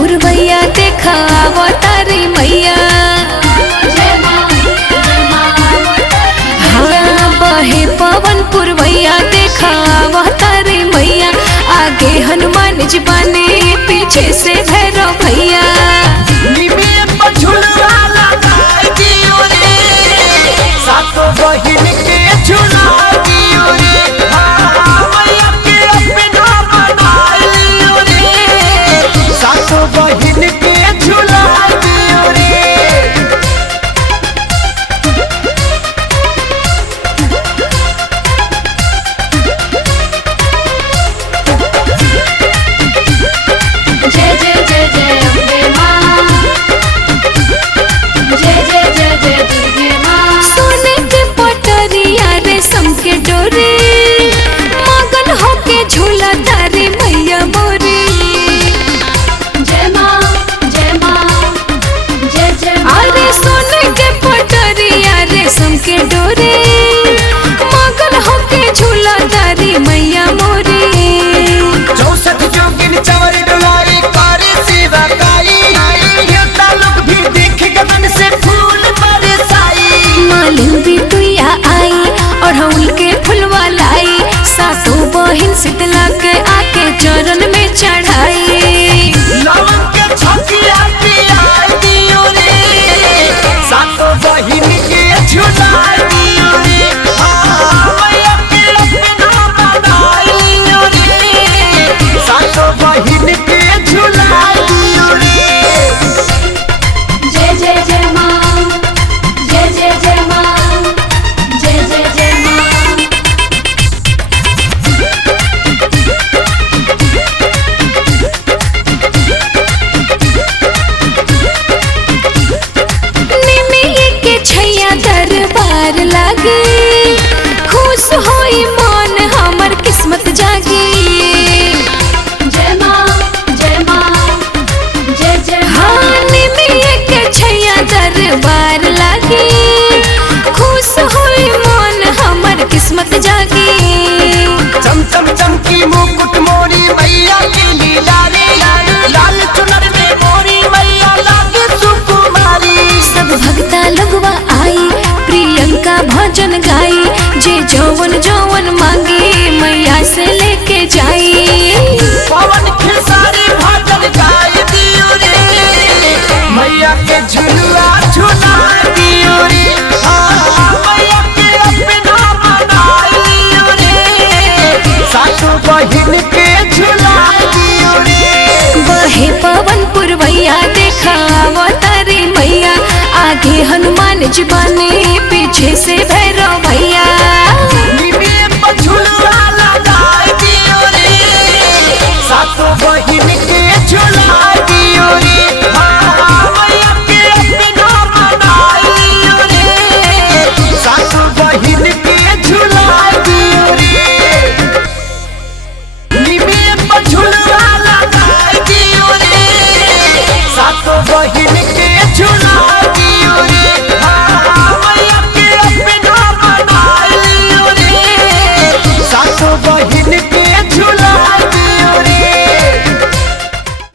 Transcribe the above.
पुरवैया देखा अवतारी मैया। हाँ बहे पवन पुरवैया देखा अवतारी मैया। आगे हनुमान जी बने पीछे से भैरव भैया। के डोरे मगन होके झूला तारी मैया मोरी। जय माँ जय माँ जय जय। अरे सोने के पटरिया रेशम के डोरे मगन होके झूला तारी मैया मोरी। 64 जोगिन चवर डोलाई करे सेवा काई। देवता लोग भी देख के मन से फूल बरसाई। मालिन भी तुया आई और हम के फुलवा लाई। सासू बहिन शीतला के आके चरण में चढ़ाई। लवन के छकिया पिया दियो रे। सातो बहिन के झुला दियो रे। मैया के अपना बनाइयो रे। सातो बहिन के झुला दियो रे। जय जय जय माँ जय जय जय माँ जय जय जय माँ। दरबार लागे खुश होई मन हमर किस्मत जागे। जय माँ जय माँ जय जय। हाँ निमिये के छैया दरबार लागे खुश होई मन हमर किस्मत जागे। चम चम चमकी मुकुट मोरी मैया की लीला रे। लाल चुनर में मोरी मैया लागे सुकुमारी। सब भक्ता लगवा आई प्रियंका भजन गाई। जे जौवन जौवन मांगे मैया से लेके जाई। पवन खेसारी भजन गाय दियो रे। मैया के झुलुआ झुला दियो रे। मैया के अपना बनाइयो रे। सासू बहिन के झुला दियो रे। बहे पवन पुरवैया देखा अवतारी मैया। आगे हनुमान जी बने